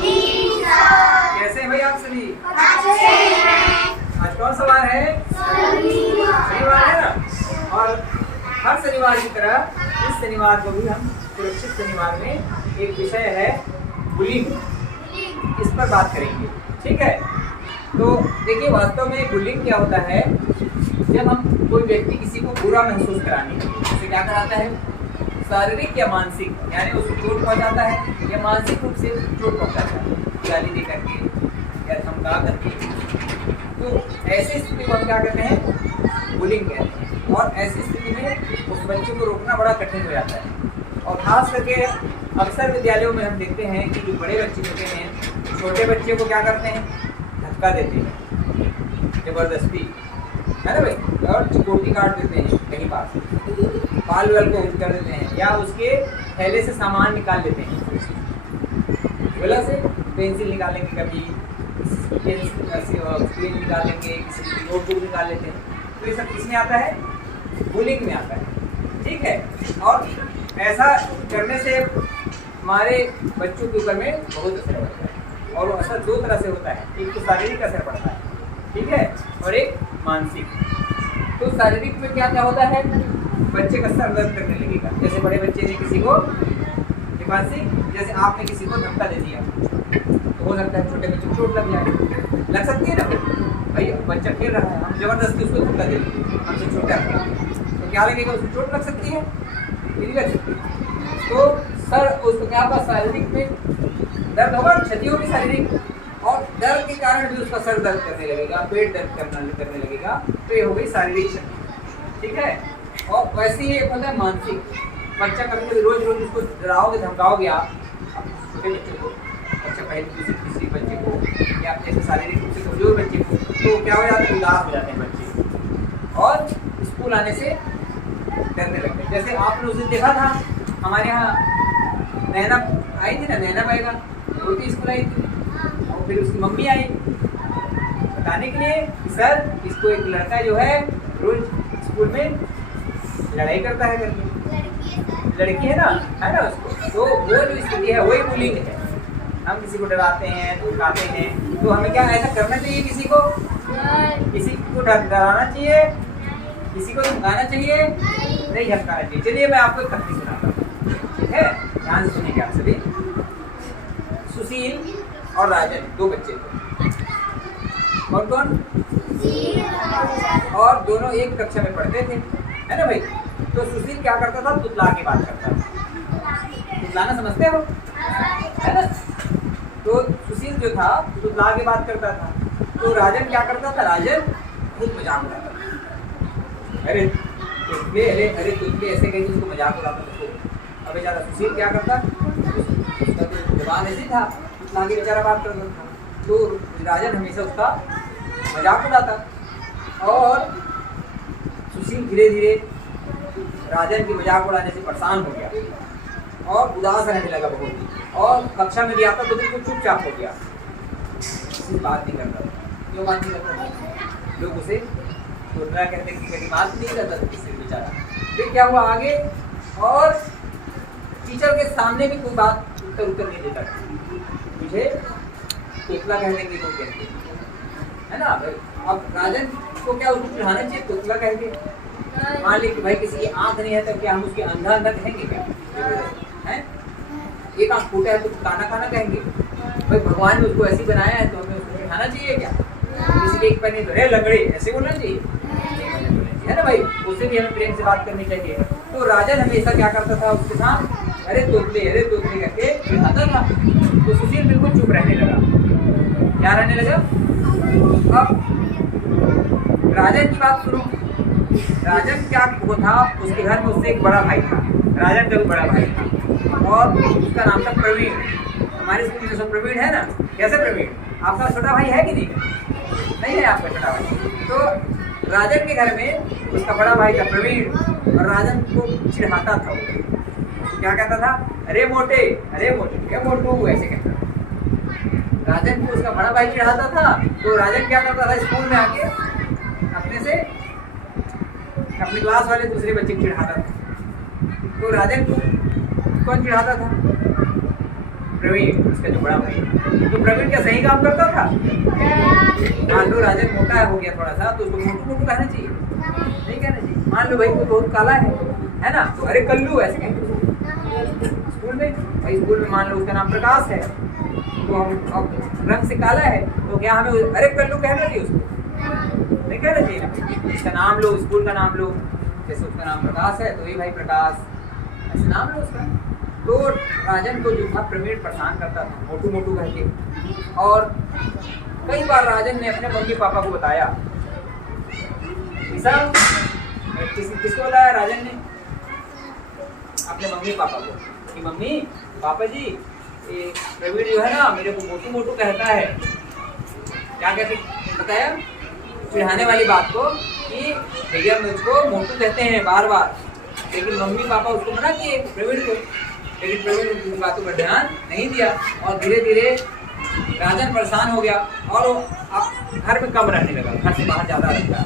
कैसे हैं भाई आप सभी? आज कौन सा वार है? शनिवार है ना। और हर शनिवार की तरह इस शनिवार को भी हम सुरक्षित शनिवार में एक विषय है बुलिंग, इस पर बात करेंगे। ठीक है, तो देखिए वास्तव में बुलिंग क्या होता है। जब हम कोई व्यक्ति किसी को बुरा महसूस कराने उसे क्या कराता है, शारीरिक या मानसिक, यानी उसको चोट पहुंचाता है या मानसिक रूप से चोट पहुंचाता है, गाली दे करके या धमका करके, तो ऐसी स्थिति को हम क्या कहते हैं, बुलिंग कहते हैं। और ऐसी स्थिति में उस बच्चे को रोकना बड़ा कठिन हो जाता है। और खास करके अक्सर विद्यालयों में हम देखते हैं कि जो बड़े बच्चे होते हैं छोटे बच्चे को क्या करते हैं, धक्का देते हैं जबरदस्ती, है ना भाई, और चिकोटी काट देते हैं, कहीं बाल वाल को कर देते हैं या उसके थैले से सामान निकाल लेते हैं, झोला से पेंसिल निकालेंगे, कभी पेन निकालेंगे, किसी की नोटबुक निकाल लेते हैं। तो ये सब किसमें आता है, बुलिंग में आता है। ठीक है, और ऐसा करने से हमारे बच्चों के ऊपर में बहुत असर पड़ता है। और वो असर दो तरह से होता है, एक तो शारीरिक असर पड़ता है, ठीक है, और एक मानसिक। तो शारीरिक में क्या क्या होता है, बच्चे का सर दर्द करने लगेगा। जैसे बड़े बच्चे ने किसी को, मानसिक जैसे आपने किसी को धक्का दे दिया तो हो सकता है छोटे बच्चे को चोट लग जाए, लग सकती है ना भाई। बच्चा खेल रहा है, हम जबरदस्ती उसको धक्का दे देंगे, हमसे छोटा तो क्या लगेगा, उसको चोट लग सकती है, नहीं लग सकती। तो सर उसको क्या होगा, शारीरिक में दर्द होगा, क्षति होगी शारीरिक, और दर्द के कारण भी उसका सर दर्द करने लगेगा, पेट दर्द करने लगेगा। तो ये हो गई शारीरिक क्षति। ठीक है, और वैसे ही एक होता है मानसिक। बच्चा कभी कभी रोज रोज उसको डराओगे धमकाओगे आप, छोटे बच्चे को, बच्चा पहले किसी बच्चे को या जैसे शारीरिक रूप से कमजोर बच्चे को, तो क्या हो जाता है, उदास हो जाते हैं बच्चे और स्कूल आने से डरने लगते हैं। जैसे आपने उस दिन देखा था हमारे यहाँ नैना आई थी ना, नैना बैगा रोटी स्कूल आई थी, और फिर उसकी मम्मी आई बताने के लिए कि सर इसको एक लड़का जो है रोज स्कूल में लड़ाई करता है करके, लड़की है ना उसको। तो वो जो स्थिति है वही बुलिंग है। हम किसी को डराते हैं, धमकाते हैं, तो हमें क्या ऐसा करना चाहिए, किसी को डराना चाहिए, किसी को धमकाना चाहिए, नहीं धमकाना चाहिए। चलिए मैं आपको एक कहानी सुनाता हूँ, ठीक है, ध्यान से सुनिएगा आप सभी। सुशील और राजन दो बच्चे थे, और कौन, और दोनों एक कक्षा में पढ़ते थे, है ना भाई। तो सुशील क्या करता था, तुतला के बात करता था। तुतलाना समझते हो, है ना। तो सुशील जो था तुतला के बात करता था, तो राजन क्या करता था, राजन खुद मजाक उड़ाता था, अरे तुतले, अरे तुतले, ऐसे कहीं उसको मजाक उड़ाता था। अब बेचारा सुशील क्या करता, उसका तो जवान ऐसे था, तुतला के बेचारा बात करता था, तो राजन हमेशा उसका मजाक उड़ाता। और सुशील धीरे धीरे राजन की मजाक उड़ाने से परेशान हो गया और उदास रहने लगा बहुत, और कक्षा में भी आता तो बिल्कुल चुपचाप हो गया, बात नहीं करता था। क्यों बात नहीं करता था, लोग उसे तोतला कहते कि कभी बात नहीं करता था किसी बेचारा। फिर क्या हुआ आगे, और टीचर के सामने भी कोई बात उत्तर नहीं देता था, मुझे तोतला कहने की लोग कहते, है ना। अब राजन को क्या उसको चिढ़ाना चाहिए, तोतला कहेंगे। मान लीजिए भाई किसी की आंख नहीं है तो क्या हम उसके अंधा कहेंगे क्या, हैं? एक आंख फूटा है तो काना कहेंगे। भाई भगवान ने उसको ऐसी बनाया है तो हमें उसको चिढ़ाना चाहिए क्या, किसी के एक पैर नहीं तो रे लंगड़े, ऐसे बोलना चाहिए, है ना भाई। उससे भी हमें प्रेम से बात करनी चाहिए। तो राजन हमेशा क्या करता था उसके साथ, अरे तोतले करके चिढ़ाता था। तो सुशील बिल्कुल चुप रहने लगा, क्या रहने लगा। अब राजन की बात सुनो। राजन क्या वो था, उसके घर में उससे एक बड़ा भाई था, राजन का भी बड़ा भाई था, और उसका नाम था प्रवीण। हमारे स्कूल में सब प्रवीण है ना, कैसे प्रवीण, आपका छोटा भाई है कि नहीं है आपका छोटा भाई। तो राजन के घर में उसका बड़ा भाई था प्रवीण, और राजन को चिढ़ाता था वो, क्या कहता था, अरे मोटे, क्या मोटू, ऐसे कहता था। राजन को उसका बड़ा भाई चिढ़ाता था, तो राजन क्या करता था, स्कूल में आके अपने से अपने क्लास वाले दूसरे बच्चे को चिढ़ाता था। तो राजन को कौन चिढ़ाता था, प्रवीण उसका जो बड़ा भाई, तो प्रवीण क्या सही काम करता था? मान लो राजन मोटा हो गया थोड़ा सा, तो उसको मोटू मोटू कहना चाहिए, नहीं कहना चाहिए। मान लो भाई कोई बहुत काला है ना, तो अरे कल्लू ऐसे कहेंगे स्कूल में। भाई स्कूल में मान लो उसका नाम प्रकाश है, तो हम अब रंग से काला है तो क्या हमें अरे कल्लू कहना चाहिए उसको? नहीं कहना चाहिए ना। इसका नाम लो, स्कूल का नाम लो, जैसे उसका नाम प्रकाश है तो ये भाई प्रकाश ऐसे नाम लो उसका। तो राजन को जो था प्रवीण परेशान करता था मोटू मोटू कह के, और कई बार राजन ने अपने मम्मी पापा को बताया। किसको बताया राजन ने? अपने मम्मी पापा को कि मम्मी पापा जी ये प्रवीण जो है ना मेरे को मोटू मोटू कहता है। क्या कहते बताया? चिढ़ाने वाली बात को कि भैया मुझको मोटू कहते हैं बार बार, लेकिन मम्मी पापा उसको मना किए प्रवीण को, लेकिन प्रवीण उनकी बातों पर ध्यान नहीं दिया और धीरे धीरे राजन परेशान हो गया और वो घर में कम रहने लगा, घर से बाहर ज़्यादा रहता,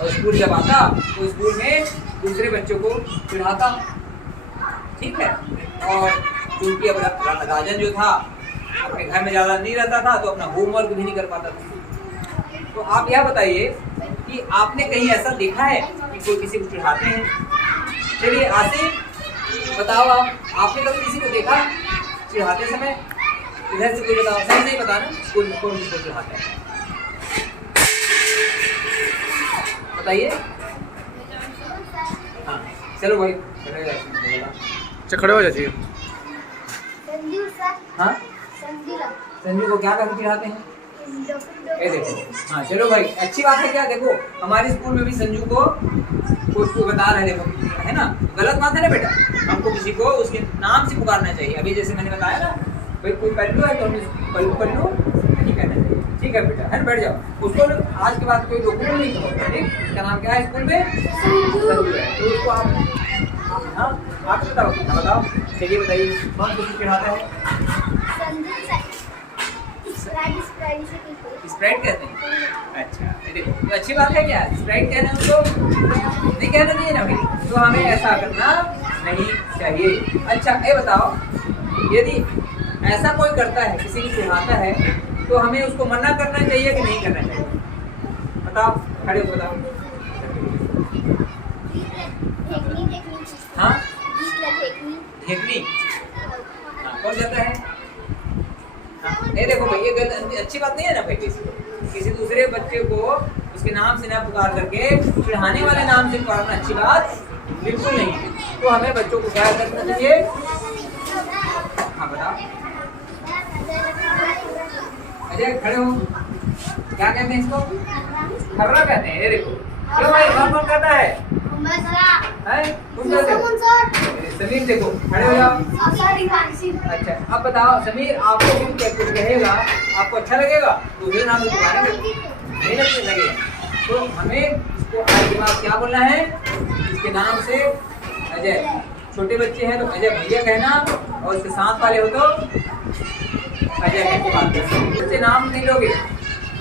और स्कूल जब आता तो स्कूल में दूसरे बच्चों को चिढ़ाता, ठीक है। और क्योंकि अब राजन जो था अपने घर में ज़्यादा नहीं रहता था तो अपना होमवर्क भी नहीं कर पाता था। तो आप यह बताइए कि आपने कहीं ऐसा देखा है कि कोई किसी को चिढ़ाते हैं? चलिए आसिफ बताओ, आपने कभी किसी को देखा चिढ़ाते समय? इधर से कोई बताओ, सही नहीं बताना, स्कूल में कौन किसको चिढ़ाता है बताइए। हाँ चलो भाई खड़े हो जाइए। हाँ संजू को क्या करके चिढ़ाते हैं? ये देखो, हाँ चलो भाई अच्छी बात है। क्या देखो हमारे स्कूल में भी संजू को उसको बता रहे देखो, है ना, गलत बात है ना बेटा, हमको किसी को उसके नाम से पुकारना चाहिए। अभी जैसे मैंने बताया ना भाई कोई पल्लू है तो हमें पल्लू पल्लू नहीं कहना चाहिए, ठीक है बेटा, है बैठ जाओ। उसको आज के बाद कोई रोकना नहीं करो, ठीक। इसका नाम क्या है स्कूल में? संजू है, तो उसको आप हाँ आप बताओ चलिए बताइए कौन किसी चिढ़ाता है? स्प्राइट कहते हैं। अच्छा ये देखो तो अच्छी बात है क्या? स्प्राइट कहना है उसको नहीं कहना चाहिए ना भाई, तो हमें ऐसा करना नहीं चाहिए। अच्छा ये बताओ यदि ऐसा कोई करता है किसी को चिढ़ाता है तो हमें उसको मना करना चाहिए कि नहीं करना चाहिए? बताओ, खड़े हो बताओ। हाँ हेकनी कौन कहता है? ये देखो भाई ये अच्छी बात नहीं है ना भाई, किसी दूसरे बच्चे को उसके नाम से ना पुकार करके चिढ़ाने वाले नाम से पुकारना अच्छी बात बिल्कुल नहीं है। तो हमें बच्चों को क्या करना चाहिए? हाँ बताओ। अजय खड़े हो, क्या कहते हैं इसको? खबरा कहते हैं। ये देखो क्यों भाई कौन कौन कहता है? समीर देखो खड़े हो जाओ। अच्छा अब बताओ समीर आपको कुछ कहेगा आपको अच्छा लगेगा? दूसरे नाम से पुकारेंगे नहीं लगेगा, तो हमें इसको आज के बाद क्या बोलना है? इसके नाम से अजय, छोटे बच्चे हैं तो अजय भैया कहना, और उसके साथ वाले हो तो अजय के बात करना। बच्चे नाम नहीं लोगे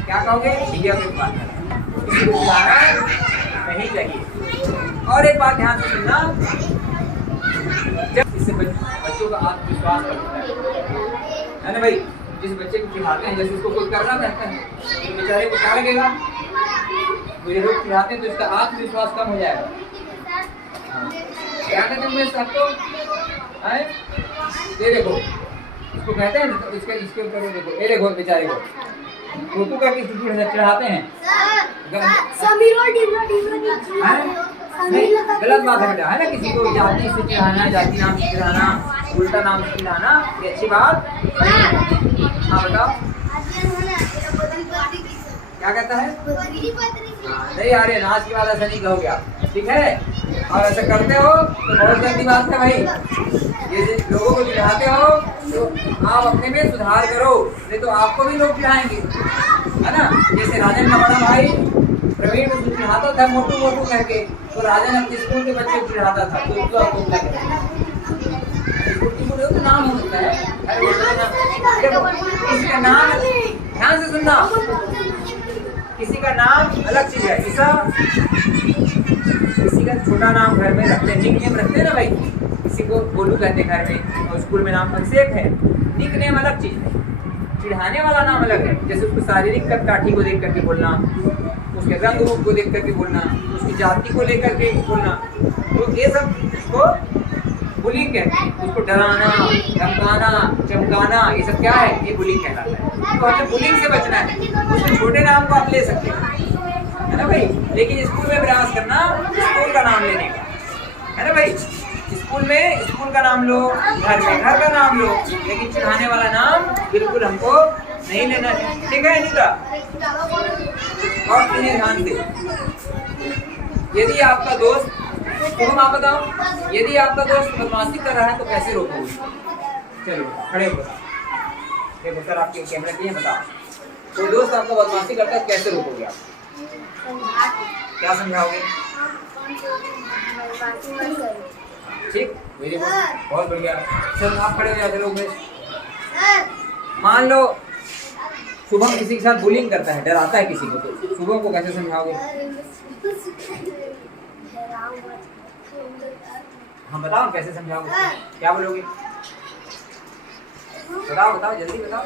क्या कहोगे? भैया के बात करना, किसी को बुलाना नहीं चाहिए। और एक बात ध्यान से सुनना, जब इससे बच्चों का आत्मविश्वास बढ़ता है ना भाई, जिस बच्चे को चिढ़ाते हैं जैसे उसको कोई करना चाहता है तो बेचारे को क्या लगेगा? वो ये लोग चिढ़ाते हैं तो इसका आत्मविश्वास कम हो जाएगा। क्या कहते हैं सबको? ये देखो इसको कहते हैं तो इसके ऊपर देखो, ये देखो बेचारे को फोटो करके चिढ़ाते हैं। गलत बात है बेटा, है ना, किसी को जाति से चिढ़ाना, जाति नाम से चिढ़ाना, उल्टा नाम से चिढ़ाना ये अच्छी बात। हाँ बताओ क्या कहता है? नहीं यार नाच के बाद ऐसा नहीं कहोगे आप, ठीक है? और ऐसा करते हो तो बहुत गंदी बात है भाई। ये लोगों को चिढ़ाते हो तो आप अपने में सुधार करो, नहीं तो आपको भी लोग चिढ़ाएंगे, है ना। जैसे राजन का बड़ा भाई प्रवीण को चिढ़ाता था मोटू मोटू कह के, तो राजन अपने स्कूल के बच्चे को चिढ़ाता था तो आपको क्या कहते तो नाम हो सकता है। किसी का नाम ध्यान से सुनना, किसी का नाम अलग चीज है। किसी का छोटा नाम घर में रखते हैं, निक नेम रखते हैं ना भाई, किसी को गोलू कहते हैं घर में, और स्कूल में नाम अभिषेक है, निक नेम अलग चीज है, चिढ़ाने वाला नाम अलग है। जैसे उसको शारीरिक कदकाठी को देख करके बोलना, उसके रंग रूप को देख करके बोलना, उसकी जाति को लेकर के बोलना, तो ये सब उसको बुलिंग कहते हैं। उसको डराना, धमकाना, चमकाना, ये सब क्या है, ये बुलिंग कहलाता है। तो हमें बुलिंग से बचना है। उसके छोटे नाम को आप ले सकते हैं, है ना भाई, लेकिन स्कूल में प्रयास करना स्कूल का नाम लेने का, है ना भाई। स्कूल में स्कूल का नाम लो, घर में घर का नाम लो, लेकिन चिढ़ाने वाला नाम बिल्कुल हमको नहीं लेना है। ठीक है अनिता, और सुनिए ध्यान से। यदि आपका दोस्त, तुम आप बताओ, यदि आपका दोस्त बदमाशी कर रहा है तो कैसे रोकोगे? चलो खड़े हो बताओ, देखो सर आपके कैमरा की है, बताओ। तो दोस्त आपका बदमाशी करता है कैसे रोकोगे आप? क्या समझाओगे? ठीक, वेरी गुड, बहुत बढ़िया। चलो आप खड़े हो जाते लोग। मान लो शुभम किसी के साथ बुलिंग करता है, डराता है किसी को, तो शुभम को कैसे समझाओगे? हाँ बताओ कैसे समझाओगे, क्या बोलोगे? बताओ बताओ जल्दी बताओ।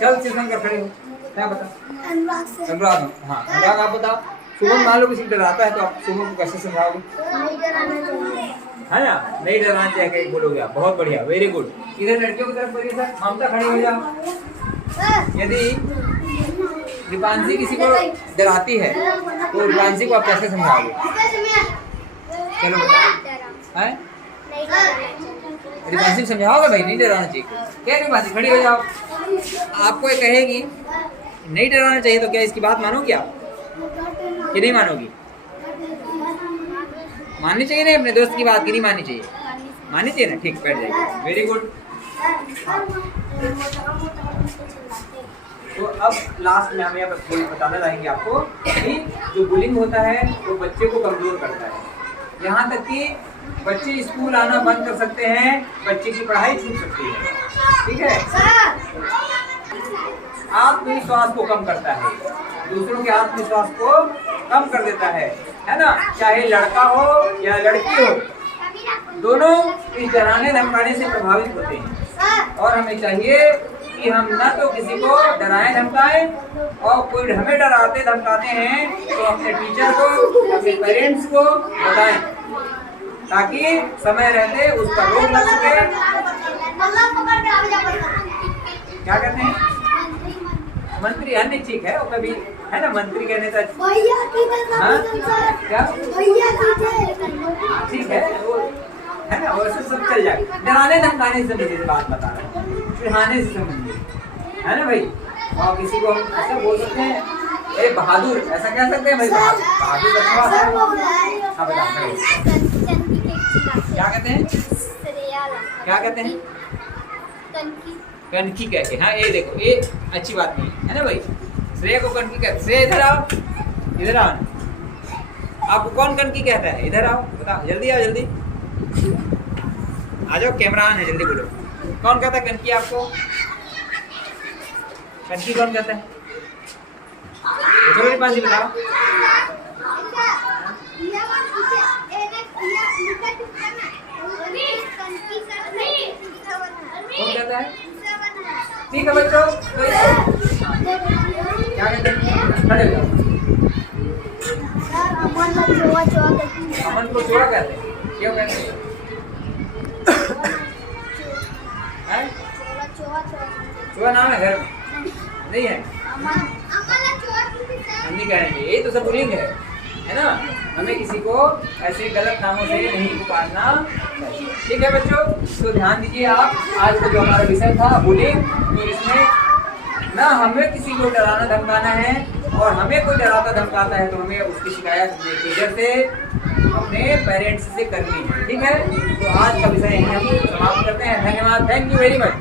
चल शिवशंकर खड़े हो, क्या बताओ? अनुराग, हाँ अनुराग आप बताओ। शुभम मान लो किसी डराता है तो आप शुभम को कैसे समझाओगे? है ना, नहीं डराना चाहिए, कहीं बोलोगे आप। बहुत बढ़िया, वेरी गुड। इधर लड़कियों की तरफ करिए सर, ममता खड़ी हो जाओ। यदि दीपांशी किसी को डराती है तो दीपांशी को आप कैसे समझाओगे? चलो बताओ, है दीपांशी को समझाओगे भाई, नहीं डराना चाहिए। क्या दीपांशी खड़ी हो जाओ, आपको ये कहेगी नहीं डराना चाहिए, तो क्या इसकी बात मानोगी आप कि नहीं मानोगी? माननी चाहिए नहीं, अपने दोस्त की बात की नहीं माननी चाहिए, माननी चाहिए ना। ठीक, बैठ जाइए, वेरी गुड। तो अब लास्ट में हम यह बताना चाहेंगे आपको कि जो बुलिंग होता है वो बच्चे को कमजोर करता है। यहाँ तक कि बच्चे स्कूल आना बंद कर सकते हैं, बच्चे की पढ़ाई छूट सकती है। ठीक है, आत्मविश्वास को कम करता है, दूसरों के आत्मविश्वास को कम कर देता है ना। चाहे लड़का हो या लड़की हो, दोनों इस डराने धमकाने से प्रभावित होते हैं। और हमें चाहिए कि हम न तो किसी को डराएं धमकाएं, और कोई हमें डराते धमकाते हैं तो अपने टीचर को, अपने पेरेंट्स को बताएं, ताकि समय रहते उसका रोक लग सके। क्या कहते हैं? मंत्री अन्य ठीक है, वो कभी है ना, मंत्री कहने का क्या ठीक है, वो है ना, वैसे सब चल जाए। डराने धमकाने से मुझे बात बता रहा हूँ, चिढ़ाने से समझिए, है ना भाई। और किसी को हम ऐसा बोल सकते हैं, ए बहादुर, ऐसा कह सकते हैं भाई, बहादुर अच्छा है। हाँ बताओ क्या कहते हैं? क्या कहते हैं? कनकी कहते हैं। हाँ ये देखो, ये अच्छी बात नहीं है ना भाई, श्रेय को कनकी कहते। श्रेय इधर आओ, इधर आओ। आपको कौन कनकी कहता है? इधर आओ, बताओ जल्दी आओ, जल्दी आ जाओ, कैमरा ऑन है, जल्दी बोलो। कौन कहता है कनकी आपको? कनकी कौन कहता है? चलो पांच बताओ। कौन कहता है? ठीक है बच्चों, क्या कहते हैं? खड़े हो जाओ। अमन को चोरा कहते हैं, क्यों कहते हैं? चोरा नाम है घर में, नहीं है? हम नहीं कहेंगे, ये तो सब बुलिंग है ना। हमें किसी को ऐसे गलत नामों से नहीं पुकारना चाहिए। ठीक है बच्चों, तो ध्यान दीजिए आप, आज का जो हमारा विषय था बुलिंग, तो इसमें ना हमें किसी को डराना धमकाना है, और हमें कोई डराता धमकाता है तो हमें उसकी शिकायत अपने टीचर से, अपने पेरेंट्स से करनी है। ठीक है, तो आज का विषय यहीं हम समाप्त करते हैं। धन्यवाद, थैंक यू वेरी मच।